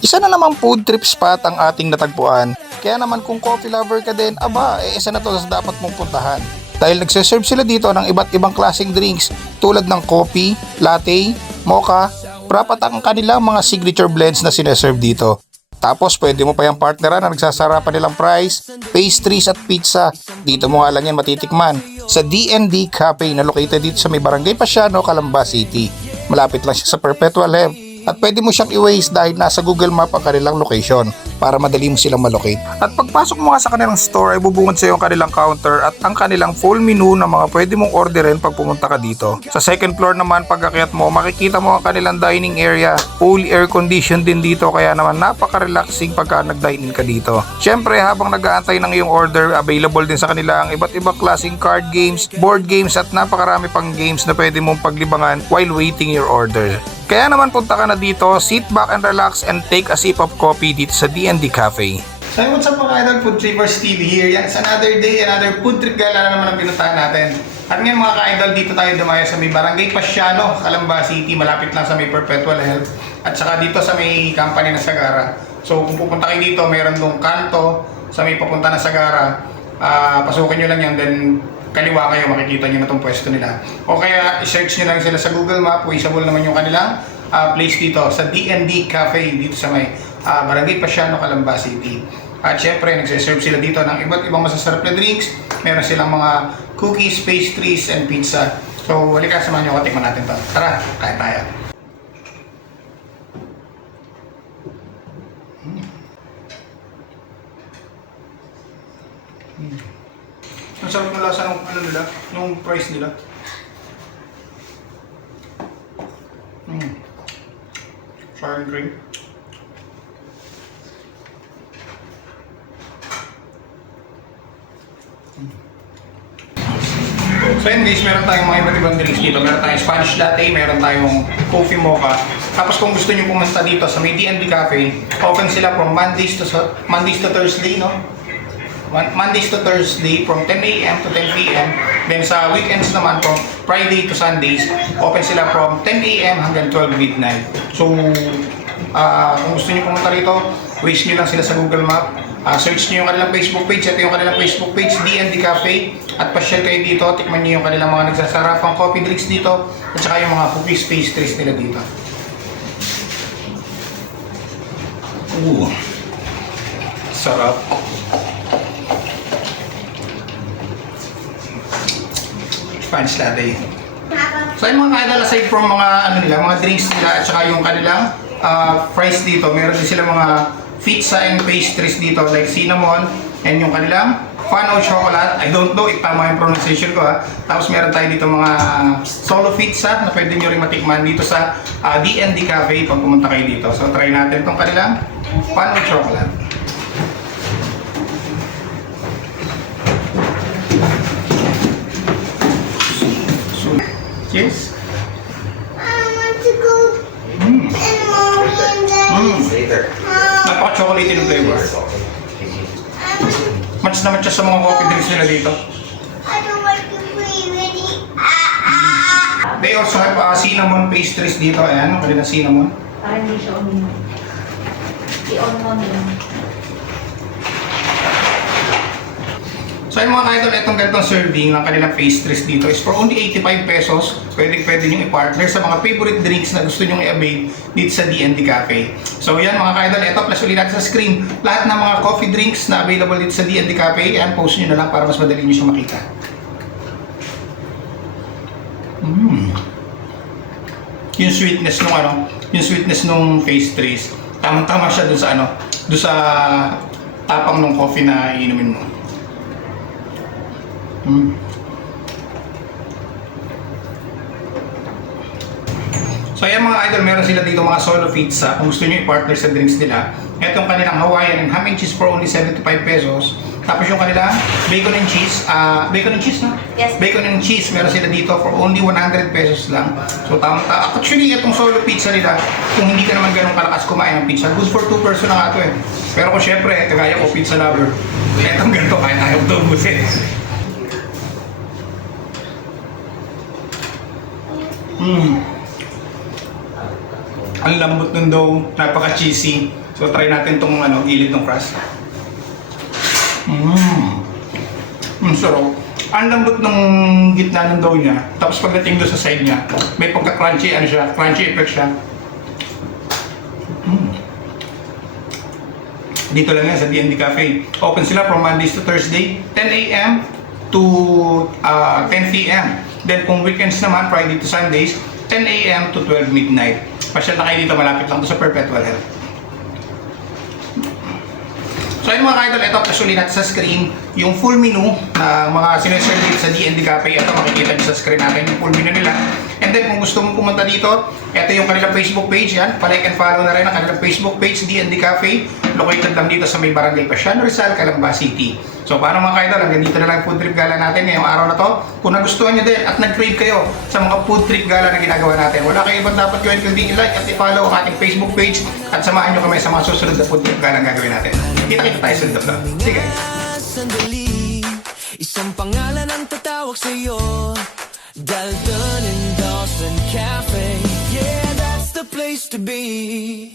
Isa na namang food trip spot ang ating natagpuan. Kaya naman kung coffee lover ka din, aba, isa na to sa dapat mong puntahan. Dahil nagsiserve sila dito ng iba't ibang klaseng drinks tulad ng coffee, latte, mocha, prapat ang kanilang mga signature blends na sineserve dito. Tapos pwede mo pa yung partneran na nagsasarapan nilang fries, pastries at pizza. Dito mo nga lang yan matitikman sa D&D Cafe na located dito sa may Barangay Pasiano, Calamba City. Malapit lang siya sa Perpetual Health at pwede mo siyang i-waze dahil nasa Google Map ang kanilang location para madali mo silang malocate. At pagpasok mo nga sa kanilang store ay bubungad sa iyo ang kanilang counter at ang kanilang full menu na mga pwede mong orderin pag pumunta ka dito. Sa second floor naman pag-akyat mo, makikita mo ang kanilang dining area. Fully air conditioned din dito kaya naman napaka-relaxing pagka nag-dine-in ka dito. Syempre habang nag-aantay ng iyong order, available din sa kanila ang iba't ibang klaseng card games, board games at napakarami pang games na pwede mong paglibangan while waiting your order. Kaya naman punta ka na dito, sit back and relax and take a sip of coffee dito sa D&D Cafe. So what's up mga idol, Food Trippers TV here. Yan, it's another day, another food trip gala na naman ang pinuntahan natin. At ngayon mga ka-idol, dito tayo dumaya sa may Barangay Pasiano, Calamba City, malapit lang sa may Perpetual Health. At saka dito sa may company na Sagara. So kung pupunta kayo dito, mayroon dong kanto sa may papunta na Sagara. Pasukin nyo lang yan, then kaliwa kayo, makikita nyo na itong pwesto nila. O kaya, i-search nyo lang sila sa Google Map, wasteable naman yung kanilang place dito sa D&D Cafe dito sa may Barangay Pasiano, Calamba City. At syempre, nagsiserve sila dito ng iba't ibang masasarap na drinks. Meron silang mga cookies, pastries, and pizza. So, halika, samahan nyo ako, tikman natin to. Tara, kain tayo. Ang sarap ng lasa ng ano nila, nung price nila. Sour cream. So yun guys, meron tayong mga iba't ibang drinks dito. Meron tayong Spanish latte, meron tayong coffee mocha. Tapos kung gusto nyo pumunta dito sa may D&D Cafe, open sila from Mondays to Thursday, no? Mondays to Thursday from 10 a.m. to 10 p.m. Then sa weekends naman from Friday to Sundays, open sila from 10 a.m. hanggang 12 midnight. So, kung gusto niyo pumunta rito, waste niyo lang sila sa Google Map. Search niyo yung kanilang Facebook page. Ito yung kanilang Facebook page, D&D Cafe. At pasyal kayo dito, tikman niyo yung kanilang mga nagsasarapang coffee drinks dito. At saka yung mga cookies, pastries nila dito. Sarap. Spanish latte. So yung mga ka-idol, aside from mga ano nila, mga drinks nila at saka yung kanilang fries dito, meron din sila mga pizza and pastries dito like cinnamon and yung kanilang Fano chocolate. I don't know if tama yung pronunciation ko ha. Tapos meron tayo dito mga solo pizza na pwede nyo rin matikman dito sa D&D Cafe pag pumunta kayo dito. So try natin itong kanilang Fano chocolate. Cheers. I want to go and mommy and daddy. Napaka-chocolate yung flavor. Match naman siya sa mga coffee drinks nila dito. I don't want to play with it. They also have cinnamon pastries dito. Ayan, ang kanilang cinnamon. Para hindi siya uminom. I-on mo nila. So yung mga ka-idol, itong ganitong serving ng kanilang pastries dito is for only 85 pesos. Pwede nyo i-partner sa mga favorite drinks na gusto nyo i-avail dito sa D&D Cafe. So yan mga ka-idol, ito plus ulit natin sa screen. Lahat ng mga coffee drinks na available dito sa D&D Cafe, yan, post nyo na lang para mas madali nyo siya makita. Yung sweetness nung yung sweetness nung pastries, tamang-tama siya dun sa dun sa tapang ng coffee na iinumin mo. So ayan mga idol, meron sila dito mga solo pizza. Kung gusto nyo i-partner sa drinks nila, etong kanilang Hawaiian and ham and cheese for only 75 pesos. Tapos yung kanilang bacon and cheese, bacon and cheese na? Yes. Bacon and cheese, meron sila dito for only 100 pesos lang. So tama-tama. Actually, itong solo pizza nila, kung hindi ka naman ganun kalakas kumain ng pizza, good for 2 person na nga ito eh. Pero kung syempre, kagaya ko pizza lover, etong ganito, kaya ayaw ito ubusin. Ang lambot ng dough, napaka-cheesy. So try natin tong gilid ng crust. Sarap. Ang lambot ng gitna ng dough niya. Tapos pagdating doon sa side niya, may pagka-crunchy, crunchy effect siya. Dito lang yan sa D&D Cafe. Open sila from Mondays to Thursday, 10 a.m. to 10 p.m. Then kung weekends naman, Friday to Sundays, 10 a.m. to 12 midnight. Pasyal na kayo dito, malapit lang to sa Perpetual Health. So ayun mga ka-idol, ito actually natin sa screen yung full menu na mga sineserve dito sa D&D Cafe. Ito makikita nyo sa screen natin yung full menu nila. And then kung gusto mong pumunta dito, ito yung kanilang Facebook page yan. Palike and follow na rin ang kanilang Facebook page, D&D Cafe. Located lang dito sa may barangay Pasiano Rizal, Calamba City. So paano mga ka-idol, hanggang dito na lang food trip gala natin ngayong araw na to. Kung nagustuhan nyo din at nag-crave kayo sa mga food trip gala na ginagawa natin, wala kayo ibang dapat gawin kundi i-like at i-follow ang ating Facebook page at samahan nyo kami sa mga susunod na food trip gala na gagawin natin. Kita-kita tayo sa loob na. Sige. Sandali, isang pangalan ang tatawag sa'yo, Dalton and Dawson Cafe. Yeah, that's the place to be.